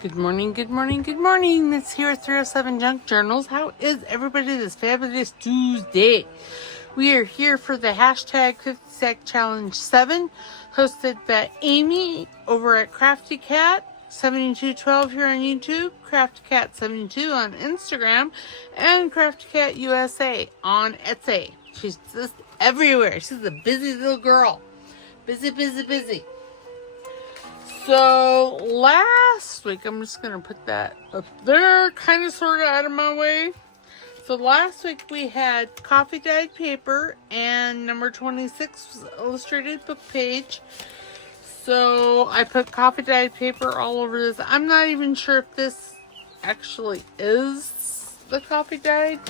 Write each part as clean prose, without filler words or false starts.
Good morning, good morning, good morning. It's here at 307 Junk Journals. How is everybody this fabulous Tuesday? We are here for the hashtag 50 Sec Challenge 7, hosted by Amy over at Crafty Cat 7212 here on YouTube, Crafty Cat 72 on Instagram, and Crafty Cat USA on Etsy. She's just everywhere. She's a busy little girl. Busy, busy, busy. So last week, I'm just going to put that up there, kind of sort of out of my way. So last week we had coffee dyed paper and number 26 was illustrated book page. So I put coffee dyed paper all over this. I'm not even sure if this actually is the coffee dyed,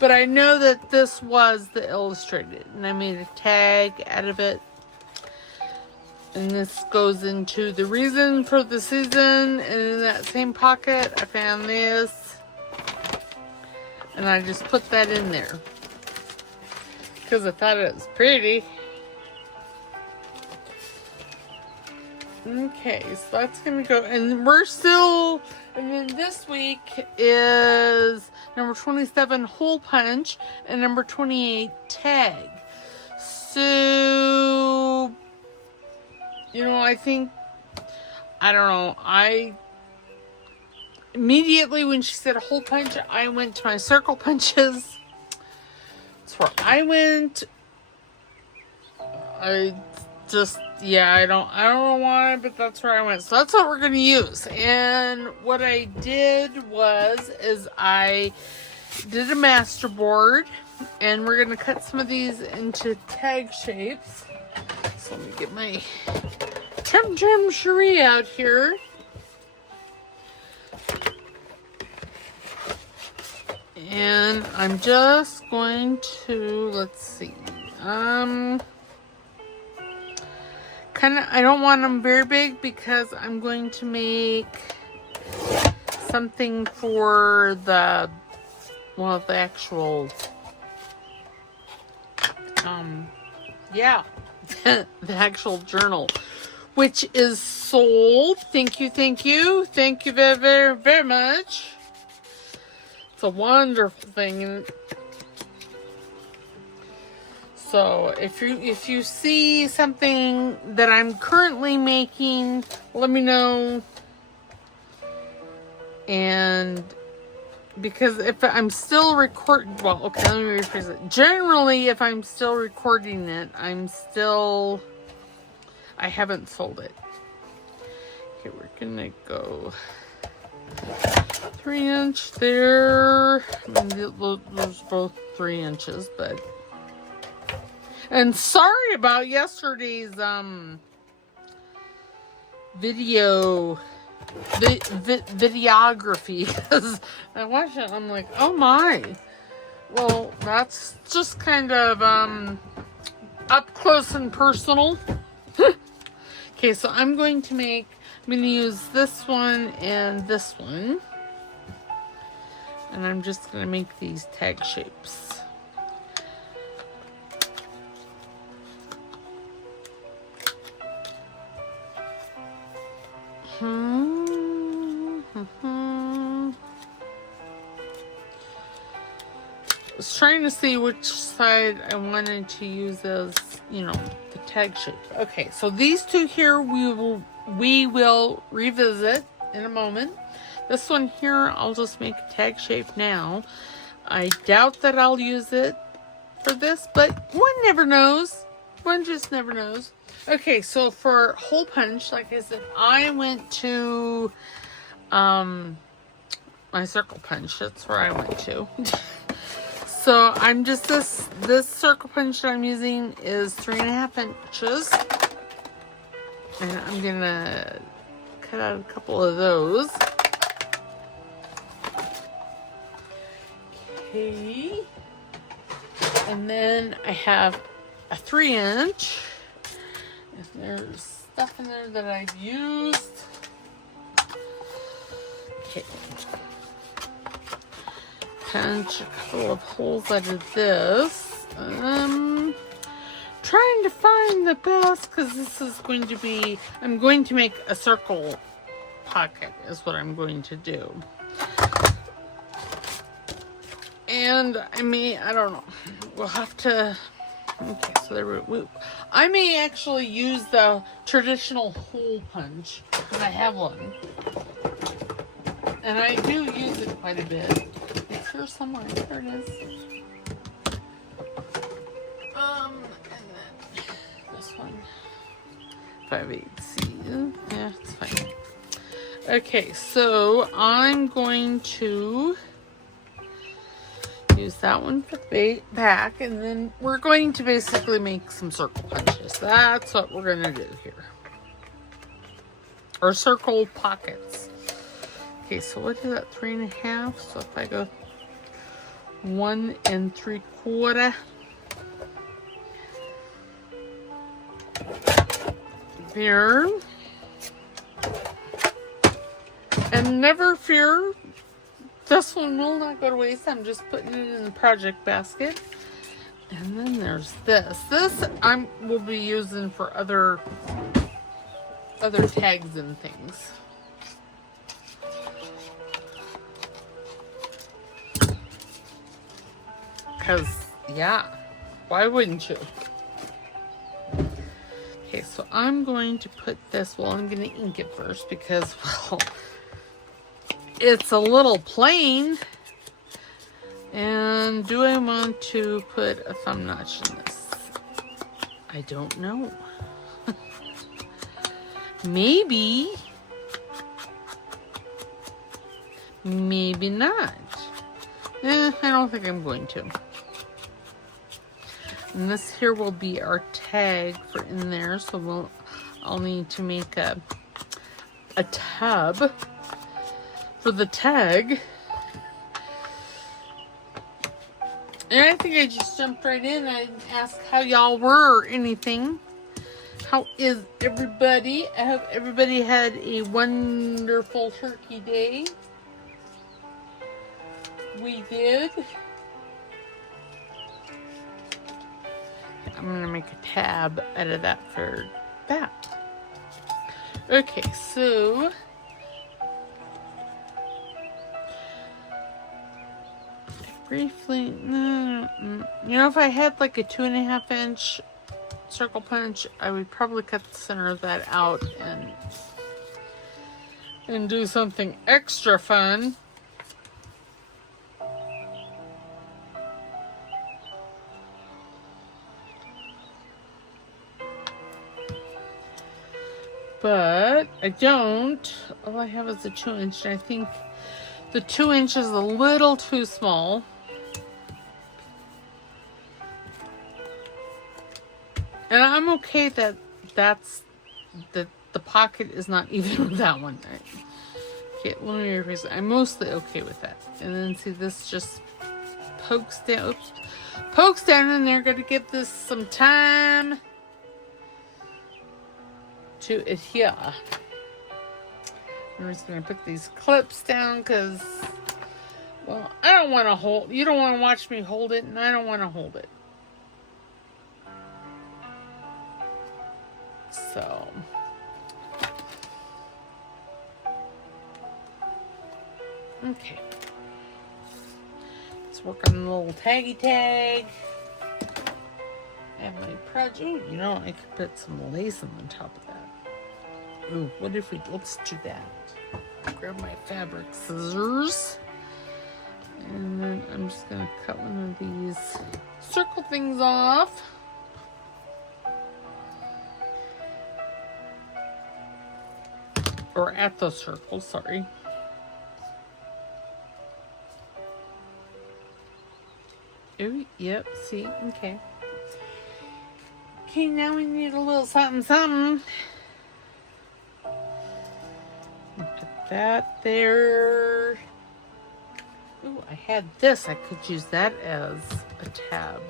but I know that this was the illustrated, and I made a tag out of it. And this goes into the reason for the season. And in that same pocket, I found this. And I just put that in there, because I thought it was pretty. Okay, so that's going to go. And we're still... And then this week is number 27, hole punch. And number 28, tag. So... You know, I don't know, immediately when she said a hole punch, I went to my circle punches. That's where I went. I don't know why, but that's where I went. So that's what we're going to use. And what I did is I did a master board, and we're going to cut some of these into tag shapes. So let me get my Trim Cherie out here. And I'm just going to, let's see. I don't want them very big because I'm going to make something for the actual, the actual journal, which is sold. Thank you very, very, very much. It's a wonderful thing. So if you see something that I'm currently making, let me know. And because if I'm still recording, let me rephrase it. Generally, if I'm still recording it, I haven't sold it. Okay, we're gonna go 3-inch there. I mean, those both 3 inches, but. And sorry about yesterday's videography, because I watched it and I'm like, oh my. Well, that's just kind of up close and personal. Okay, so I'm going to use this one and this one. And I'm just going to make these tag shapes. I was trying to see which side I wanted to use as, the tag shape. Okay, so these two here we will revisit in a moment. This one here, I'll just make a tag shape now. I doubt that I'll use it for this, but one never knows. One just never knows. Okay, so for hole punch, like I said, I went to my circle punch. That's where I went to. So I'm just this circle punch that I'm using is 3.5 inches, and I'm gonna cut out a couple of those. Okay, and then I have a 3-inch. If there's stuff in there that I've used. Okay. Punch a couple of holes out of this. Trying to find the best, because this is going to be, I'm going to make a circle pocket is what I'm going to do. And I don't know. We'll have to, okay, so I may actually use the traditional hole punch, because I have one. And I do use it quite a bit. It's here somewhere. There it is. And then this one. 5/8C. Yeah, it's fine. Okay, so I'm going to use that one for the back, and then we're going to basically make some circle punches. That's what we're going to do here. Or circle pockets. Okay, so what is that, 3.5? So if I go 1 3/4. There. And never fear, this one will not go to waste. I'm just putting it in the project basket. And then there's this. This I will be using for other tags and things. Because, yeah, why wouldn't you? Okay, so I'm going to put this, well, I'm going to ink it first because, well, it's a little plain. And do I want to put a thumb notch in this? I don't know. Maybe. Maybe not. I don't think I'm going to. And this here will be our tag for in there. So I'll need to make a tab for the tag. And I think I just jumped right in and asked how y'all were or anything. How is everybody? I hope everybody had a wonderful turkey day. We did. I'm going to make a tab out of that for that. Okay, so briefly, if I had like a 2.5 inch circle punch, I would probably cut the center of that out and do something extra fun. But I don't. All I have is a 2 inch, and I think the 2 inch is a little too small. And I'm okay that the pocket is not even with that one. Okay, let me rephrase it. I'm mostly okay with that. And then see, this just pokes down. Oops, pokes down in there. Got to give this some time to adhere. I'm just gonna put these clips down because, well, I don't want to hold. You don't want to watch me hold it, and I don't want to hold it. So, okay. Let's work on the little taggy tag. I have my project. Ooh, I could put some lace on top of that. Ooh, what if let's do that. Grab my fabric scissors. And then I'm just going to cut one of these circle things off. Or at the circle, sorry. Ooh, yep, see, okay. Okay, now we need a little something, something. Put that there. Ooh, I had this. I could use that as a tab.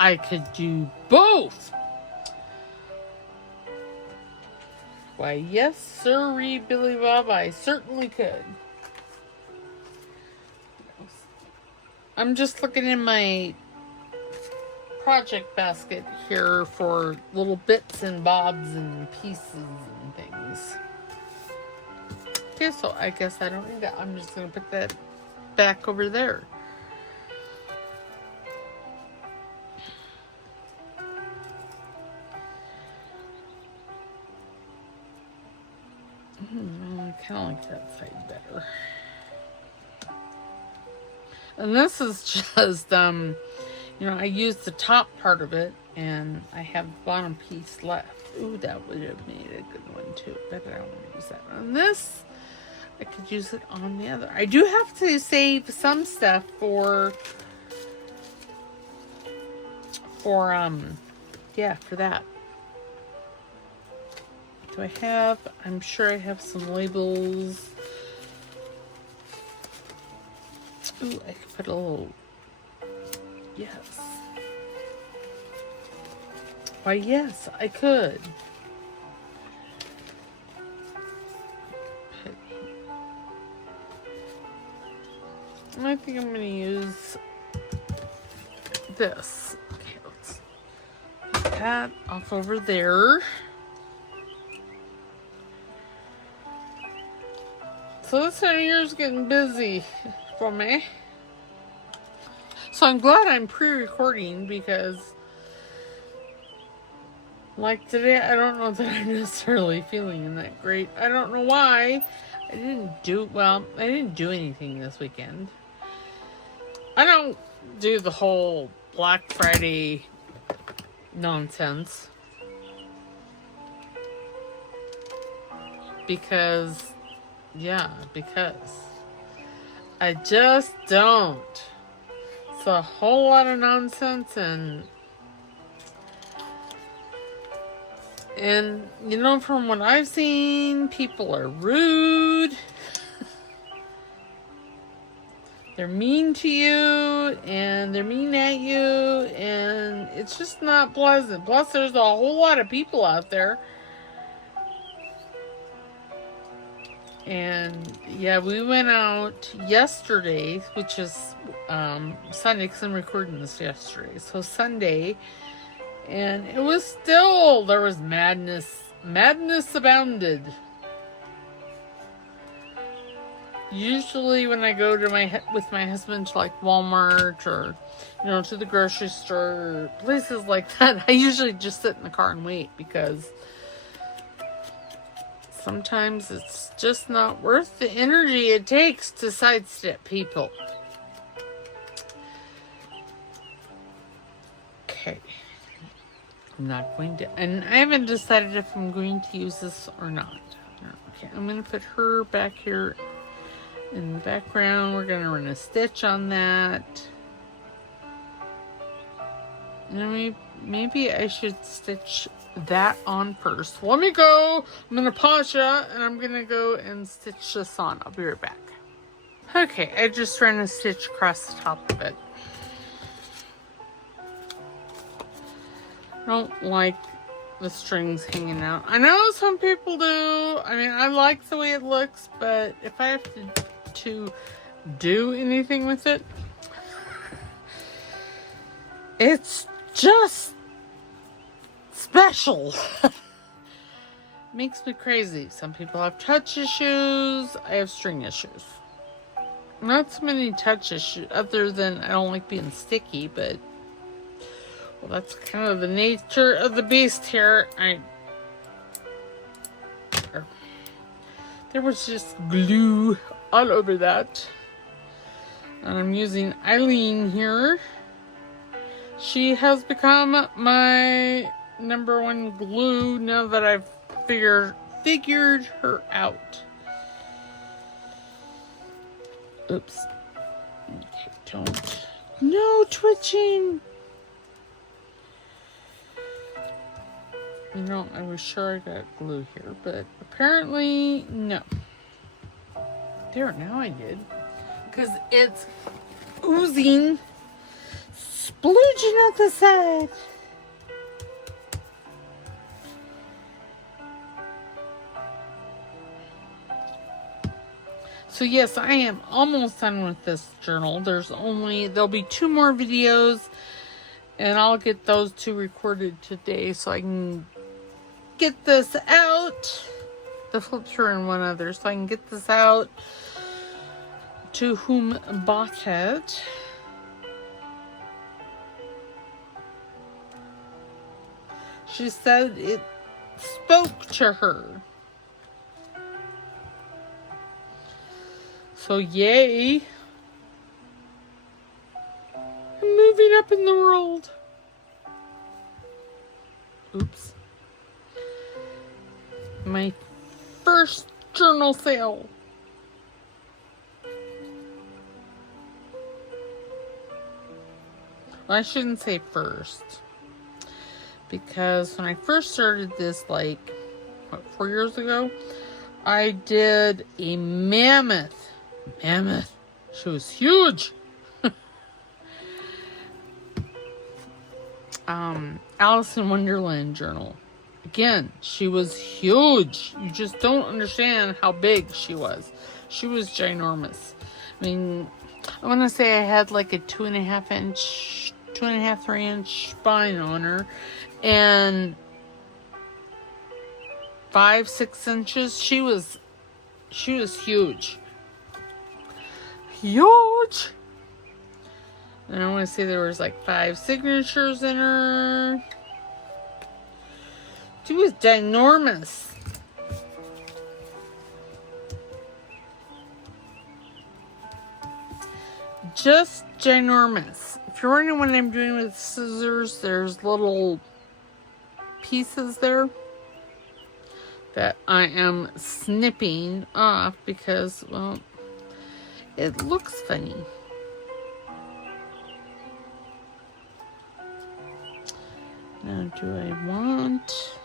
I could do both. Why, yes, sirree, Billy Bob, I certainly could. I'm just looking in my project basket here for little bits and bobs and pieces and things. Okay, so I guess I don't need that. I'm just going to put that back over there. I kind of like that side better. And this is just, you know, I used the top part of it, and I have the bottom piece left. Ooh, that would have made a good one too. But I don't want to use that on this. I could use it on the other. I do have to save some stuff for that. Do I have? I'm sure I have some labels. Ooh, I could put a little. Yes. Why, yes, I could. I think I'm going to use this. Okay, let's put that off over there. So this time of year is getting busy for me. So I'm glad I'm pre-recording because like today, I don't know that I'm necessarily feeling that great. I don't know why. I didn't do anything this weekend. I don't do the whole Black Friday nonsense because I just don't. It's a whole lot of nonsense, and you know, from what I've seen, people are rude. They're mean to you, and they're mean at you, and it's just not pleasant. Plus, there's a whole lot of people out there. And yeah, we went out yesterday, which is Sunday, because I'm recording this yesterday. So Sunday, and it was still, there was madness. Madness abounded. Usually when I go to with my husband to like Walmart or, you know, to the grocery store, or places like that, I usually just sit in the car and wait because sometimes it's just not worth the energy it takes to sidestep people. Okay. I'm not going to, and I haven't decided if I'm going to use this or not. Okay, I'm going to put her back here in the background. We're going to run a stitch on that. And maybe I should stitch that on first. Let me go. I'm going to pause ya, and I'm going to go and stitch this on. I'll be right back. Okay, I just ran a stitch across the top of it. I don't like the strings hanging out. I know some people do. I mean, I like the way it looks, but if I have to do anything with it, it's just special. Makes me crazy. Some people have touch issues. I have string issues. Not so many touch issues other than I don't like being sticky, but well, that's kind of the nature of the beast here. There was just glue all over that. And I'm using Eileen here. She has become my #1 glue now that I've figured her out. Oops. Okay, don't. No twitching. You know, I was sure I got glue here, but apparently no. There, now I did. Because it's oozing, splooging at the side. So yes, I am almost done with this journal. There'll be 2 more videos, And I'll get those two recorded today so I can get this out. The flips are in one other, so I can get this out to whom bought it. She said it spoke to her. So yay. I'm moving up in the world. Oops. My first journal sale. Well, I shouldn't say first. Because when I first started this, like, what, 4 years ago, I did a mammoth. She was huge. Alice in Wonderland journal. Again, she was huge. You just don't understand how big she was. She was ginormous. I mean, I want to say I had like a 2.5 inch, 2.5, 3 inch spine on her. And 5, 6 inches. She was huge. Huge. And I want to say there was like 5 signatures in her. She was ginormous. Just ginormous. If you're wondering what I'm doing with scissors, there's little pieces there that I am snipping off because, well, it looks funny. Now, do I want...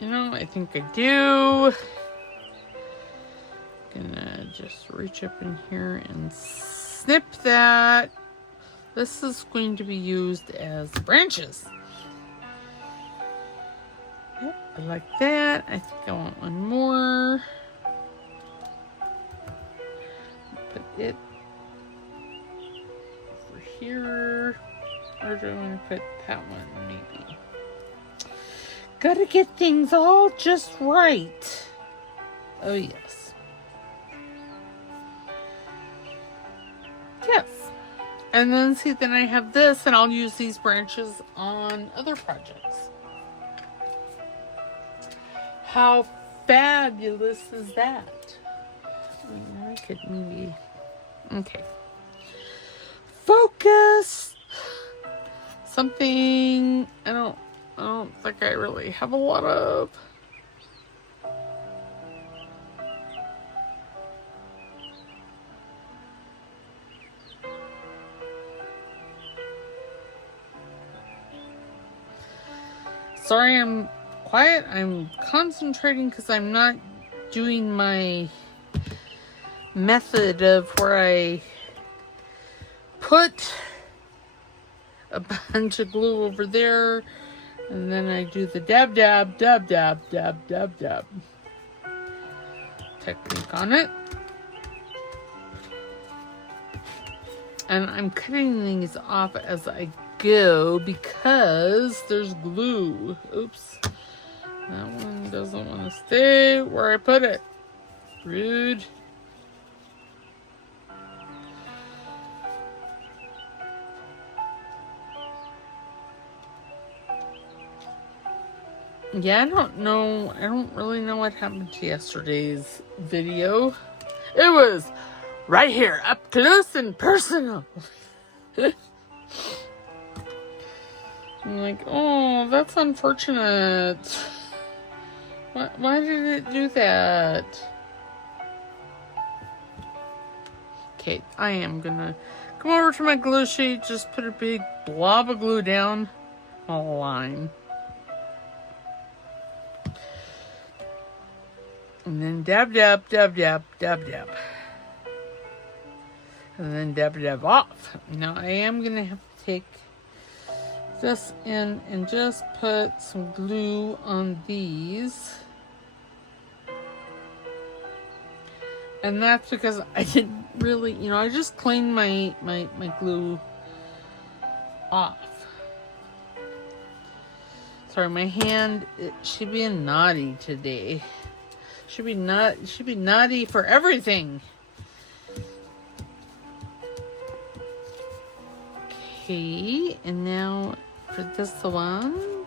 You know, I think I do. Gonna just reach up in here and snip that. This is going to be used as branches. Yep, I like that. I think I want one more. Put it over here. Or do I want to put that one, maybe? Gotta get things all just right. Oh, yes. Yes. And then, see, then I have this, and I'll use these branches on other projects. How fabulous is that? I could maybe... Okay. Focus! Something I don't think I really have a lot of. Sorry, I'm quiet. I'm concentrating because I'm not doing my method of where I put a bunch of glue over there and then I do the dab dab dab dab dab dab dab technique on it. And I'm cutting these off as I go because there's glue. Oops. That one doesn't want to stay where I put it. Rude. Yeah, I don't really know what happened to yesterday's video. It was right here, up close and personal. I'm like, oh, that's unfortunate. Why did it do that? Okay, I am gonna come over to my glue sheet, just put a big blob of glue down a line. And then dab, dab, dab, dab, dab, dab. And then dab, dab off. Now I am going to have to take this in and just put some glue on these. And that's because I didn't really, I just cleaned my glue off. Sorry, my hand, she's being naughty today. Should be naughty for everything. Okay, and now for this one.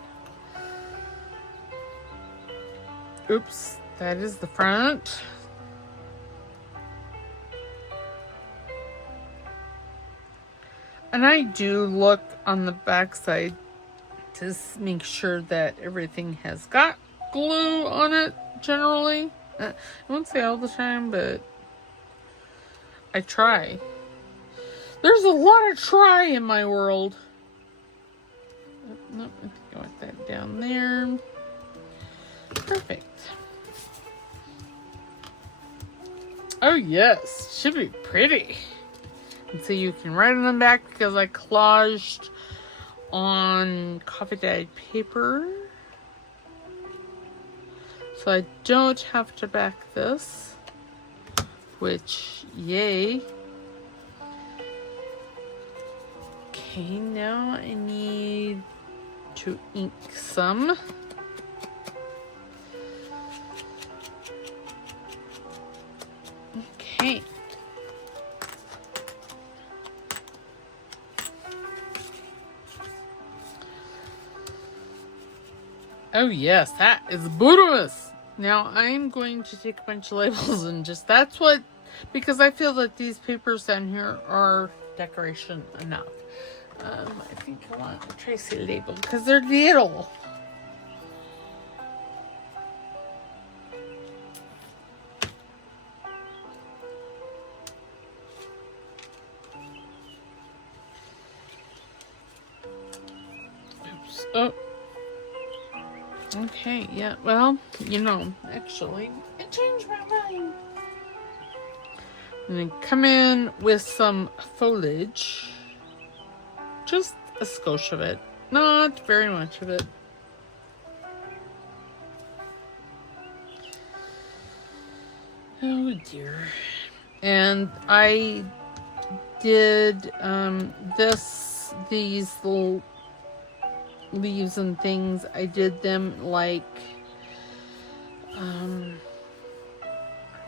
Oops, that is the front. And I do look on the back side to make sure that everything has got glue on it, generally. I won't say all the time, but I try. There's a lot of try in my world. No, I think I want that down there. Perfect. Oh yes, should be pretty. And so you can write on the back because I collaged on coffee dyed paper. So I don't have to back this, which, yay. Okay, now I need to ink some. Okay. Oh yes, that is beautiful. Now I'm going to take a bunch of labels and because I feel that these papers down here are decoration enough. I think I want a Tracie label because they're little. Oops. Oh. Okay, yeah, well, actually, I changed my mind. I'm going to come in with some foliage. Just a skosh of it. Not very much of it. Oh dear. And I did these little leaves and things. I did them like I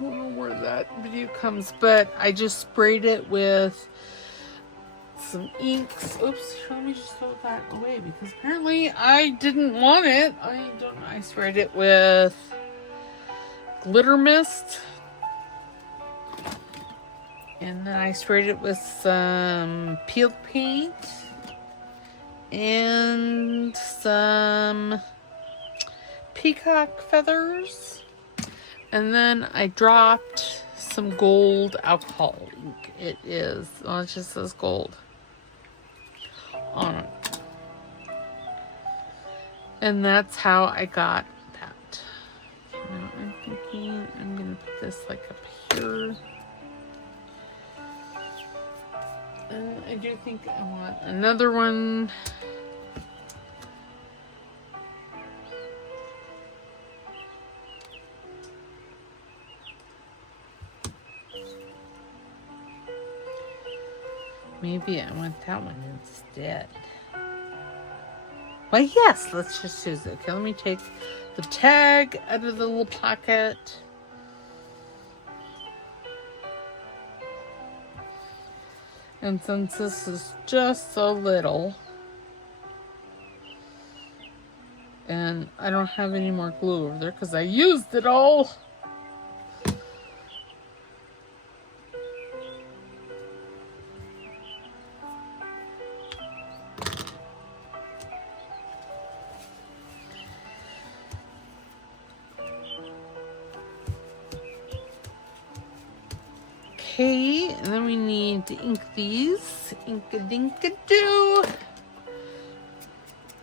don't know where that video comes, but I just sprayed it with some inks. Oops, let me just throw that away because apparently I didn't want it. I don't know. I sprayed it with glitter mist. And then I sprayed it with some peeled paint and some peacock feathers. And then I dropped some gold alcohol ink. It just says gold on it. And that's how I got that. Now I'm thinking I'm going to put this like up here. I do think I want another one. Maybe I want that one instead. Well, yes, let's just use it. Okay, let me take the tag out of the little pocket. And since this is just so little, and I don't have any more glue over there because I used it all. Okay, and then we need to ink these. Ink-a-dink-a-doo.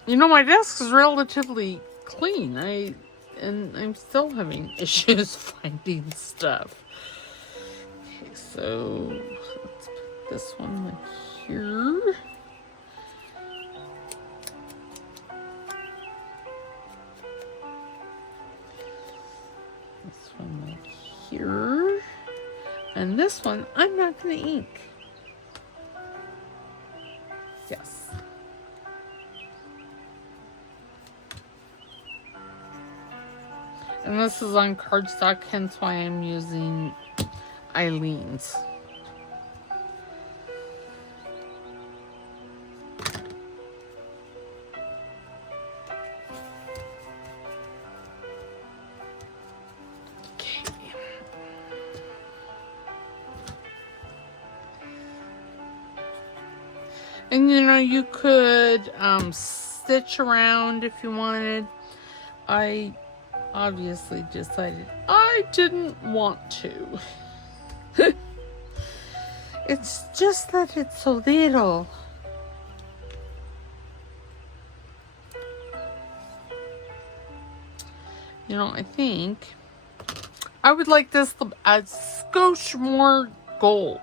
My desk is relatively clean. I'm still having issues finding stuff. Okay, so let's put this one like here. This one like here. And this one, I'm not going to ink. Yes. And this is on cardstock, hence why I'm using Eileen's. And you know, you could stitch around if you wanted. I obviously decided I didn't want to. It's just that it's so little. You know, I think I would like this a skosh more gold.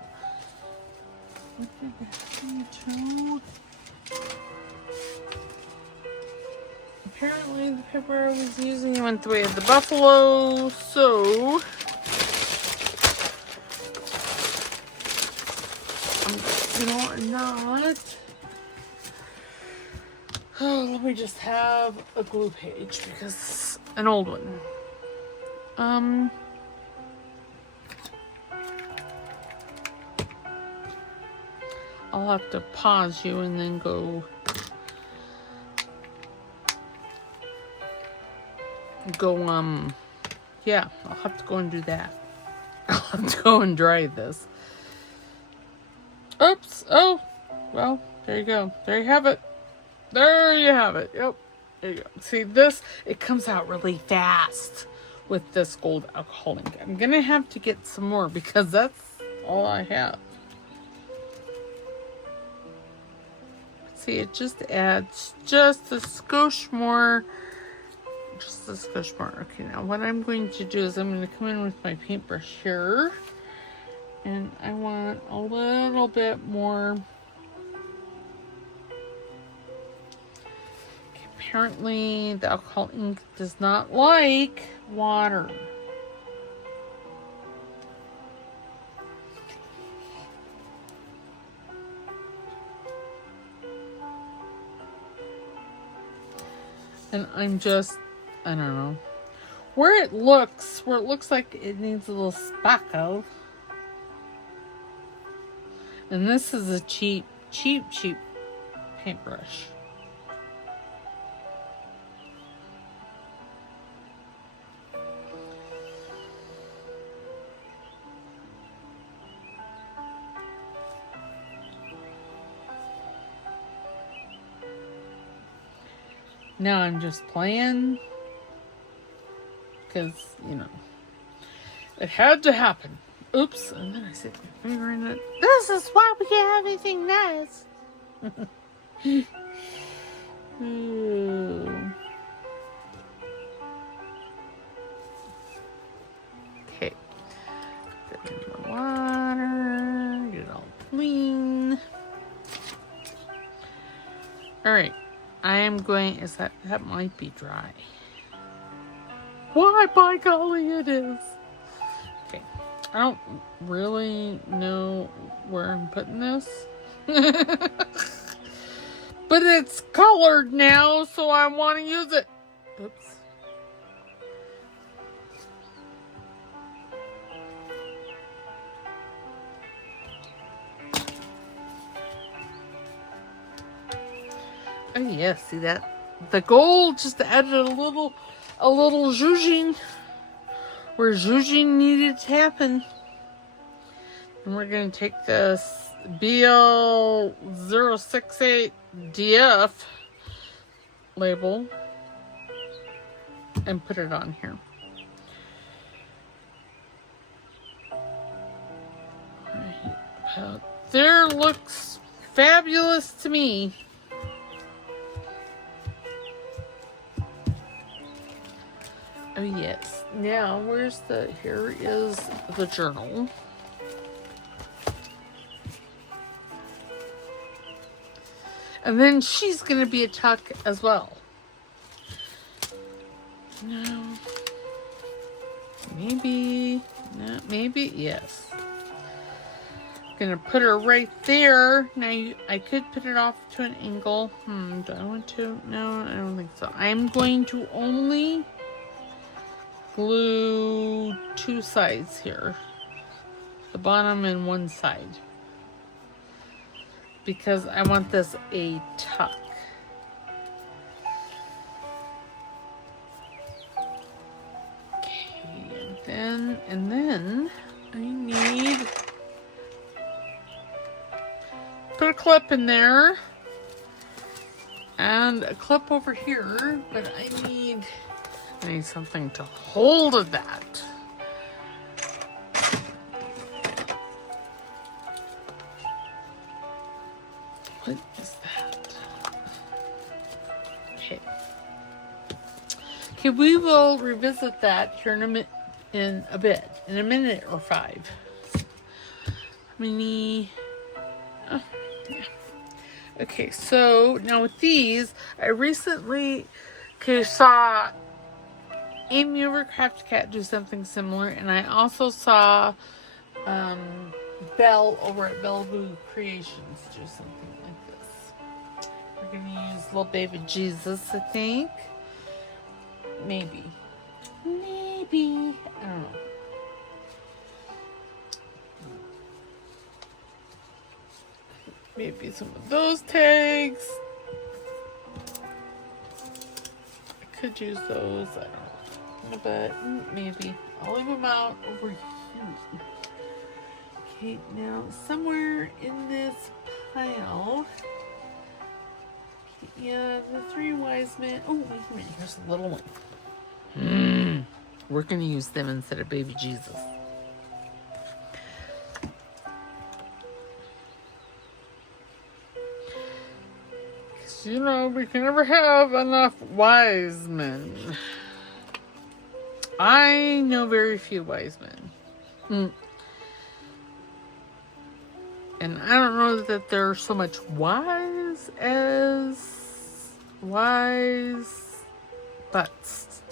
Apparently the paper I was using went the way of the buffalo, so you know, I'm not. Oh, let me just have a glue page because an old one. I'll have to pause you and then go yeah, I'll have to go and do that. I'll have to go and dry this. Oops. Oh, well, there you go. There you have it. There you have it. Yep. There you go. See this? It comes out really fast with this gold alcohol ink. I'm going to have to get some more because that's all I have. See, it just adds just a skosh more. Just a skosh more. Okay, now what I'm going to do is I'm going to come in with my paintbrush here. And I want a little bit more. Okay, apparently the alcohol ink does not like water. And I'm just, I don't know. Where it looks like it needs a little spackle. And this is a cheap paintbrush. Now I'm just playing because, you know, it had to happen. Oops, and then I stick my finger in it. This is why we can't have anything nice. Okay. Put it in the water. Get it all clean. Alright. I am going, that might be dry. Why, by golly, it is. Okay. I don't really know where I'm putting this. But it's colored now, so I want to use it. Oops. Oh yes, see that? The gold just added a little zhuzhing where zhuzhing needed to happen. And we're going to take this BL068DF label and put it on here. Right. About there, looks fabulous to me. Oh yes. Now, here is the journal. And then she's going to be a tuck as well. No. Maybe. No, maybe. Yes. Gonna put her right there. Now I could put it off to an angle. Do I want to? No, I don't think so. I'm going to only glue 2 sides here. The bottom and one side. Because I want this a tuck. Okay, and then I need put a clip in there and a clip over here, but I need something to hold that. What is that? Okay. Okay, we will revisit that here in a minute or 5. Mini. Yeah. Okay, so now with these, I recently saw Amy over Crafty Cat do something similar, and I also saw Belle over at Bellevue Creations do something like this. We're gonna use little baby Jesus, I think. Maybe. I don't know. Maybe some of those tags. I could use those, I don't know. But maybe. I'll leave them out over here. Okay, now somewhere in this pile. Yeah, the 3 wise men. Oh, wait a minute. Here's a little one. We're going to use them instead of baby Jesus. You know, we can never have enough wise men. I know very few wise men. And I don't know that they're so much wise as wise butts.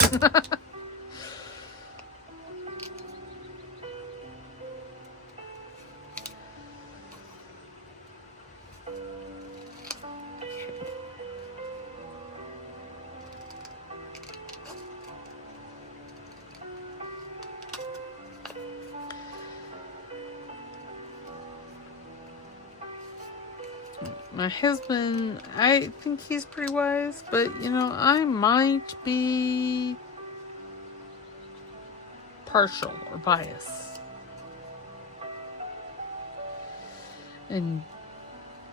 My husband, I think he's pretty wise, but you know, I might be partial or biased. And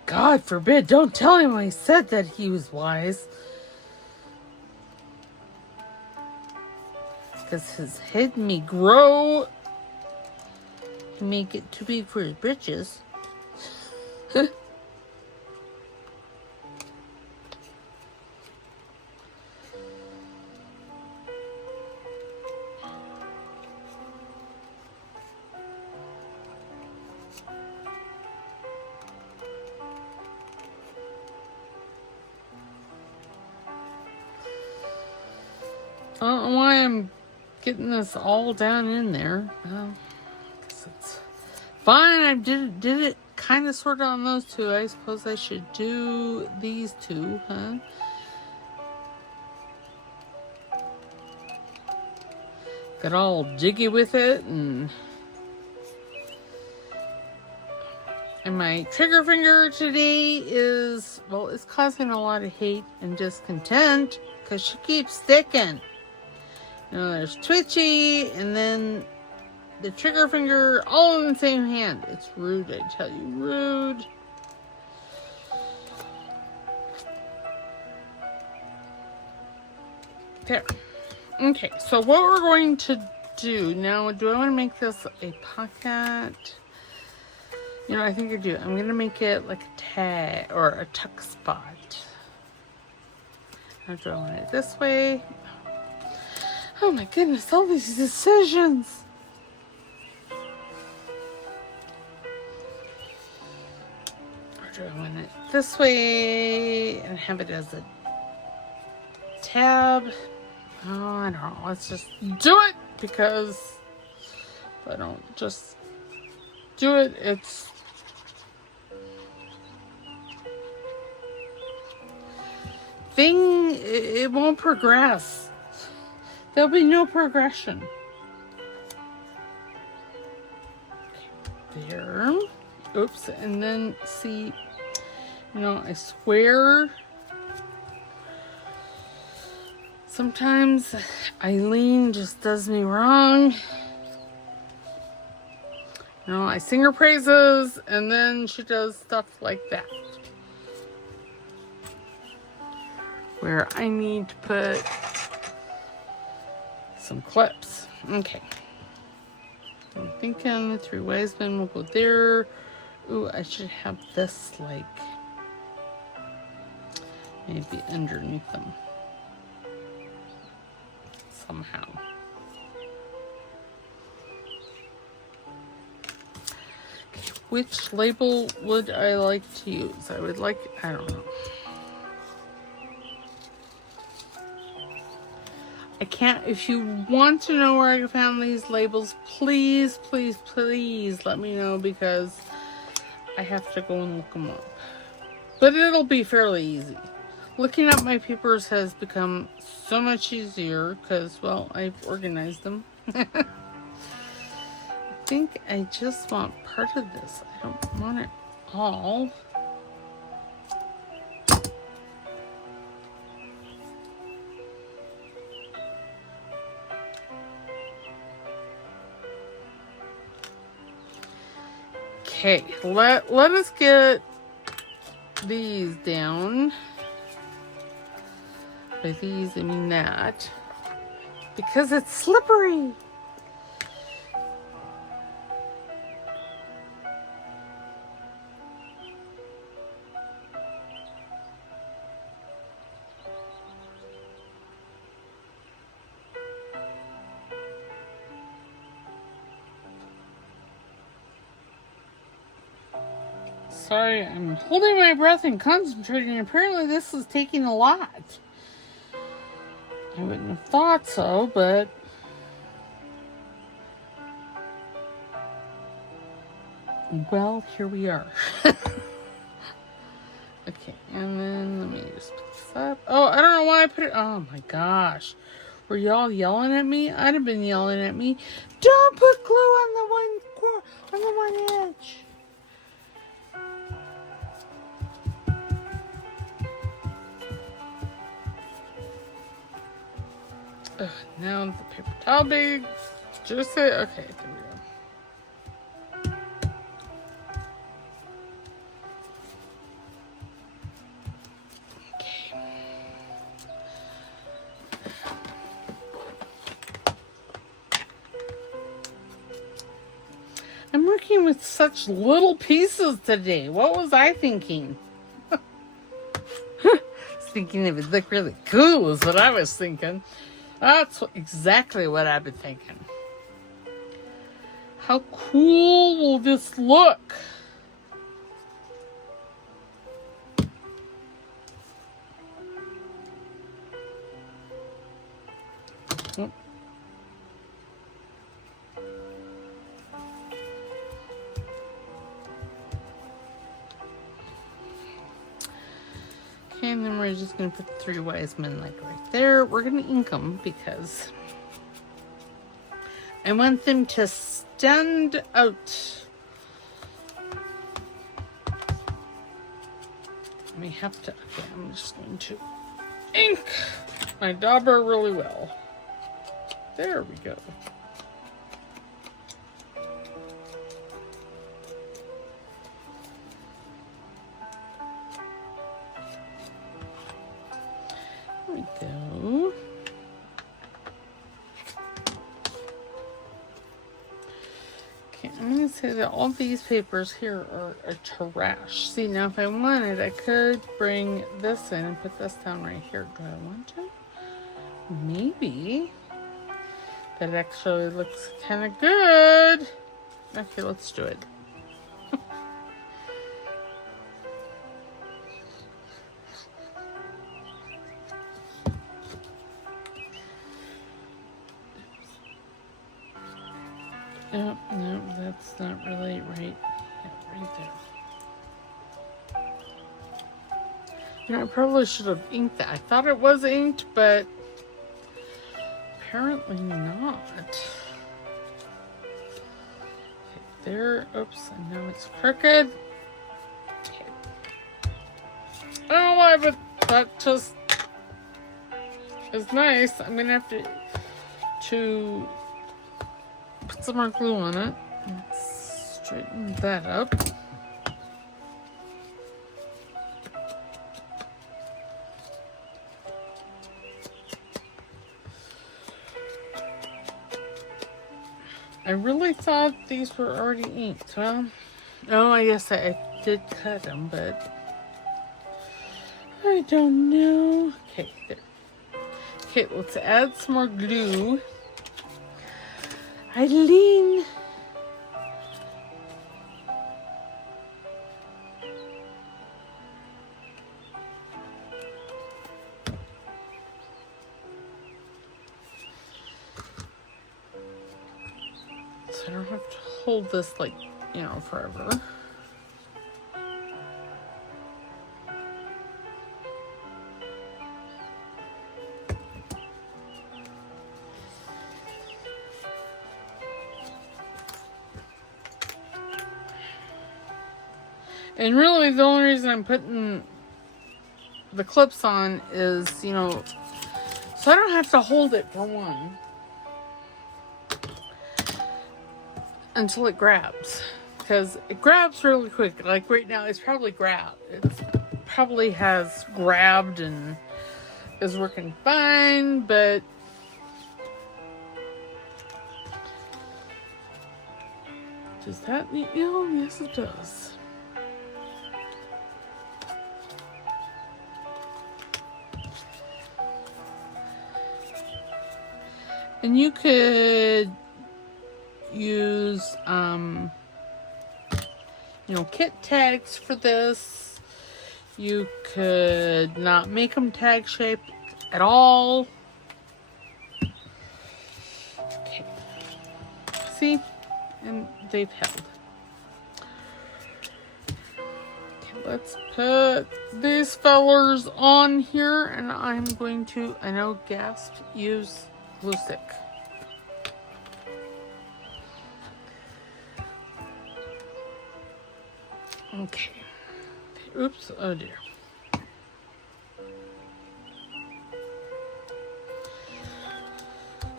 God forbid, don't tell him I said that he was wise. Because his head may grow. He may get too big for his britches. I don't know why I'm getting this all down in there. Well, I guess it's fine. I did it kind of sort of on those 2. I suppose I should do these 2, huh? Got all jiggy with it, and my trigger finger today is, well, it's causing a lot of hate and discontent because she keeps sticking. You know, there's twitchy, and then the trigger finger all in the same hand. It's rude, I tell you, rude. There. Okay, so what we're going to do now, do I want to make this a pocket? You know, I think I do. I'm going to make it like a tag or a tuck spot. How do I want it? This way? Oh my goodness, all these decisions. Or do I want it this way and have it as a tab? Oh, I don't know. Let's just do it, because if I don't just do it, it's thing, it won't progress. There'll be no progression. There. Oops. And then see, you know, I swear sometimes Eileen just does me wrong. You know, I sing her praises and then she does stuff like that, where I need to put some clips. Okay. I'm thinking 3 wise men will go there. Ooh, I should have this like maybe underneath them somehow. Okay, which label would I like to use? I would like, I don't know. I can't, if you want to know where I found these labels, please, please, please let me know, because I have to go and look them up. But it'll be fairly easy. Looking up my papers has become so much easier because, well, I've organized them. I think I just want part of this. I don't want it all. Okay, let us get these down. By these, I mean that. Because it's slippery. Sorry, I'm holding my breath and concentrating. Apparently this is taking a lot. I wouldn't have thought so, but well, here we are. Okay, and then let me just put this up. Oh, I don't know why I put it. Oh my gosh. Were y'all yelling at me? I'd have been yelling at me. Don't put glue on the one edge. Now the paper towel bag. Just say, okay, there we go. Okay. I'm working with such little pieces today. What was I thinking? Thinking it would look really cool is what I was thinking. That's exactly what I've been thinking. How cool will this look? Okay, and then we're just going to put the 3 wise men like right there. We're going to ink them because I want them to stand out. We have to, okay, I'm just going to ink my dauber really well. There we go. There we go. Okay, I'm going to say that all these papers here are trash. See, now if I wanted, I could bring this in and put this down right here. Do I want to? Maybe. That actually looks kind of good. Okay, let's do it. No, that's not really right. Yeah, right there. You know, I probably should have inked that. I thought it was inked, but apparently not. Okay, there. Oops, and now it's crooked. Okay. I don't know why, but that just is nice. I'm gonna have to put some more glue on it. Let's straighten that up. I really thought these were already inked. Well, oh, I guess I did cut them, but I don't know. Okay, there. Okay, let's add some more glue. Eileen. So I don't have to hold this like, you know, forever. And really the only reason I'm putting the clips on is, you know, so I don't have to hold it for one until it grabs, because it grabs really quick. Like right now it's probably grabbed. It probably has grabbed and is working fine, but does that need nail? Yes, it does. And you could use, you know, kit tags for this. You could not make them tag shaped at all. Okay. See? And they've held. Okay, let's put these fellers on here, and I'm going to, I know, gasped, use glue stick. Okay. Oops. Oh dear.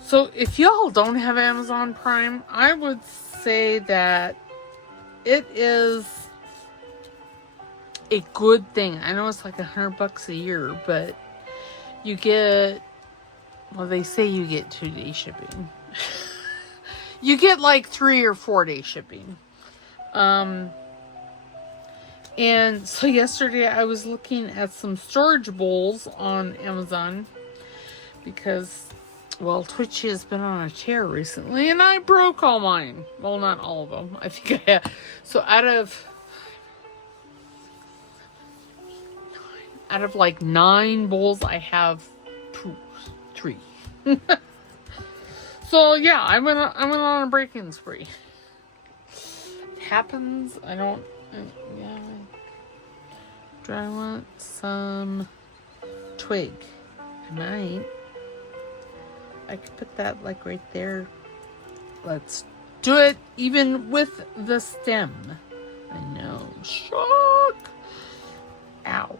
So if y'all don't have Amazon Prime, I would say that it is a good thing. I know it's like $100 a year, but you get, well, they say you get 2-day shipping. You get like 3 or 4-day shipping. And so yesterday I was looking at some storage bowls on Amazon because, well, Twitchy has been on a chair recently and I broke all mine. Well, not all of them. I think I have. So out of like 9 bowls, I have 3. So yeah, I went on a breaking spree. It happens. I don't. Yeah. Do I want some twig? I might. I could put that like right there. Let's do it even with the stem. I know. Shock. Ow.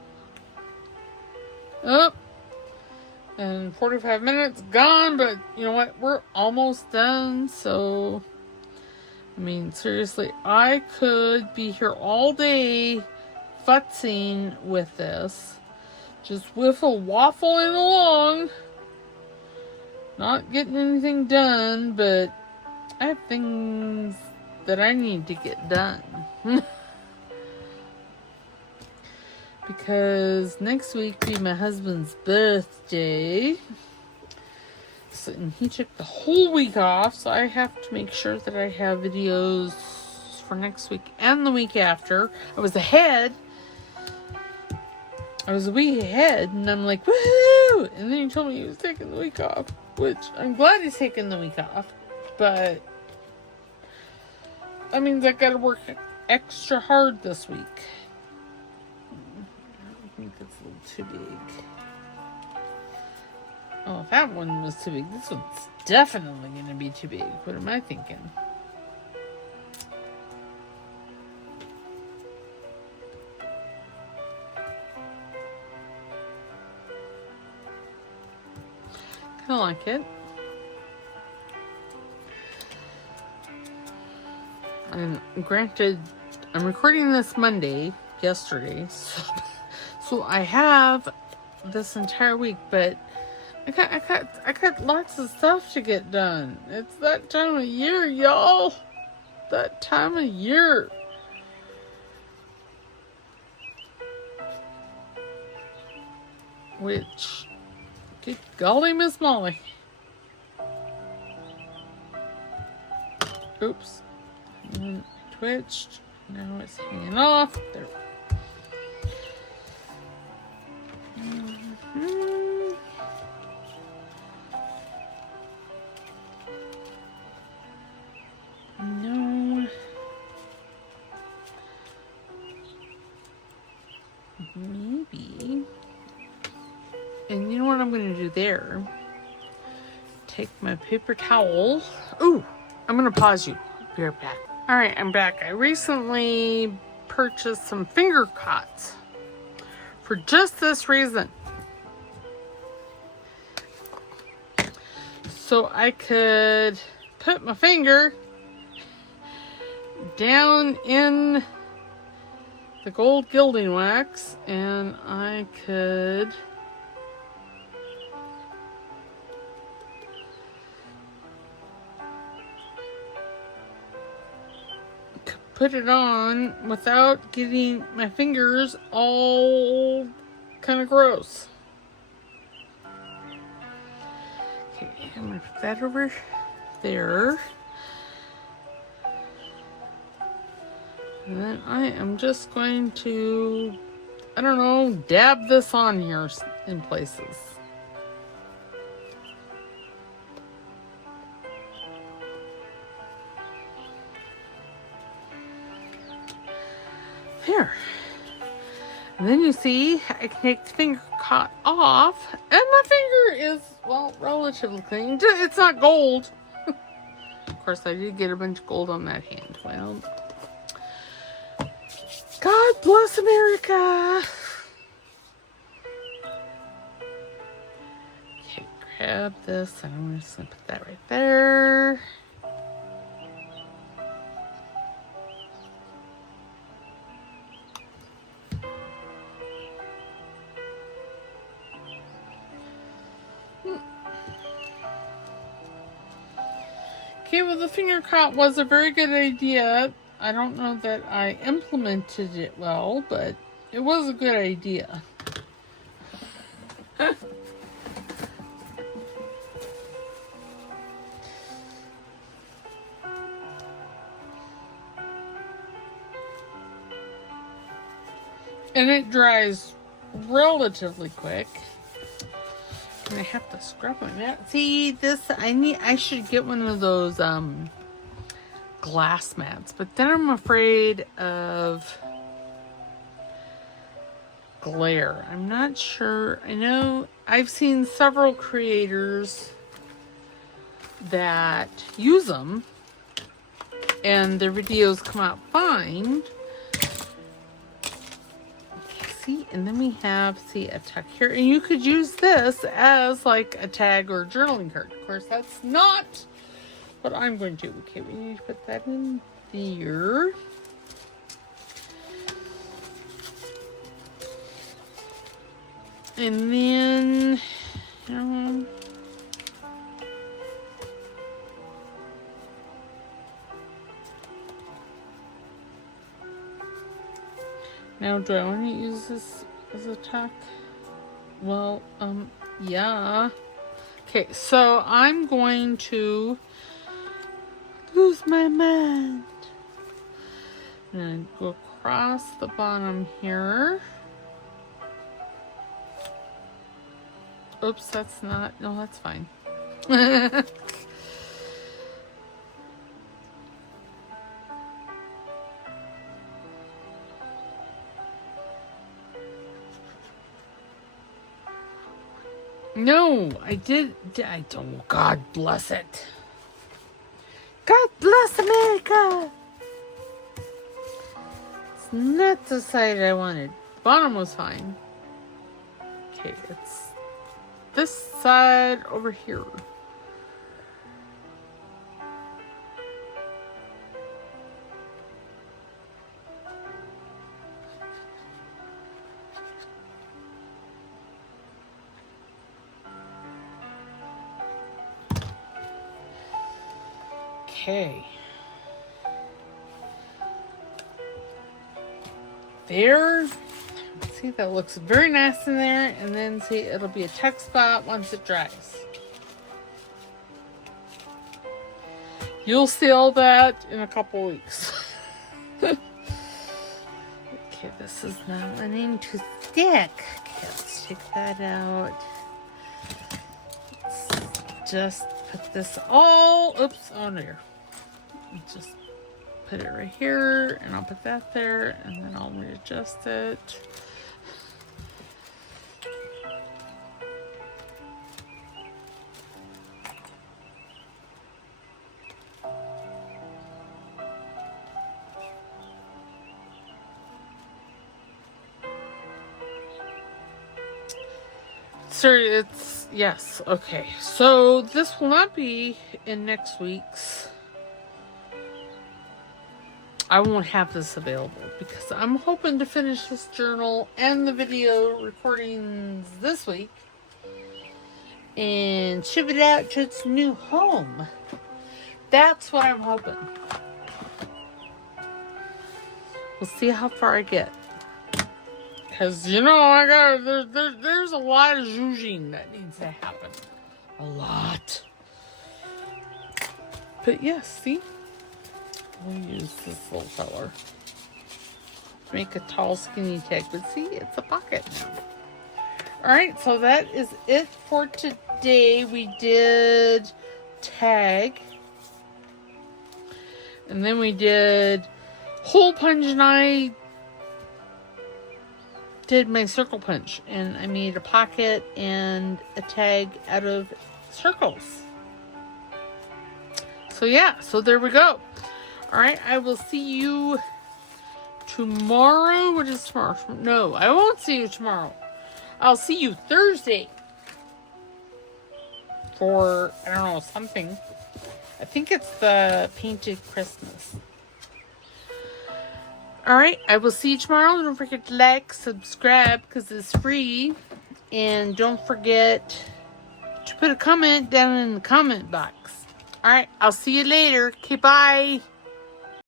Up. And 45 minutes gone, but you know what? We're almost done, so I mean, seriously, I could be here all day futzing with this. Just waffling along. Not getting anything done, but I have things that I need to get done. Because next week will be my husband's birthday. So, and he took the whole week off, so I have to make sure that I have videos for next week and the week after. I was ahead. I was a week ahead, and I'm like, woohoo! And then he told me he was taking the week off, which I'm glad he's taking the week off, but that means I gotta work extra hard this week. I think it's a little too big. Oh, that one was too big. This one's definitely going to be too big. What am I thinking? Kind of like it. And granted, I'm recording this Monday, yesterday, so I have this entire week, but I got lots of stuff to get done. It's that time of year, y'all. That time of year. Which, good golly, Miss Molly. Oops. And twitched. Now it's hanging off. There. No. Maybe. And you know what I'm going to do there? Take my paper towel. Ooh, I'm going to pause you. Be right back. All right, I'm back. I recently purchased some finger cots for just this reason. So I could put my finger down in the gold gilding wax and I could put it on without getting my fingers all kind of gross. Okay, I'm gonna put that over there. And then I am just going to, I don't know, dab this on here in places. There. And then you see, I can take the finger cot off, and my finger is, well, relatively clean. It's not gold. Of course, I did get a bunch of gold on that hand. Well, God bless America. Okay, grab this, and I'm just going to put that right there. Okay, well, the finger cot was a very good idea. I don't know that I implemented it well, but it was a good idea. And it dries relatively quick. And I have to scrub my mat. See, this, I should get one of those glass mats, but then I'm afraid of glare. I'm not sure. I know I've seen several creators that use them and their videos come out fine. See, and then we have, see, a tuck here, and you could use this as like a tag or a journaling card. Of course, that's not what I'm going to do. Okay, we need to put that in there. And then, now, do I want to use this as a tuck? Well, yeah. Okay, so I'm going to lose my mind. And go across the bottom here. Oops, that's not, no, that's fine. No, I did. I don't. God bless it. God bless America. It's not the side I wanted. Bottom was fine. Okay, it's this side over here. Okay. There. See, that looks very nice in there. And then see, it'll be a text spot once it dries. You'll see all that in a couple weeks. Okay, this is not wanting to stick. Okay, let's take that out. Let's just put this all, oops, on there. Just put it right here, and I'll put that there, and then I'll readjust it. Sir, it's, yes, okay. So this will not be in next week's. I won't have this available because I'm hoping to finish this journal and the video recordings this week and ship it out to its new home. That's what I'm hoping. We'll see how far I get. Because, you know, I got there's a lot of zhuzhing that needs to happen. A lot. But yes, see? We'll use this little fella to make a tall, skinny tag. But see, it's a pocket now. Alright, so that is it for today. We did tag. And then we did hole punch, and I did my circle punch. And I made a pocket and a tag out of circles. So yeah, so there we go. Alright, I will see you tomorrow. What is tomorrow? No, I won't see you tomorrow. I'll see you Thursday. For, I don't know, something. I think it's the Painted Christmas. Alright, I will see you tomorrow. Don't forget to like, subscribe, because it's free. And don't forget to put a comment down in the comment box. Alright, I'll see you later. Okay, bye.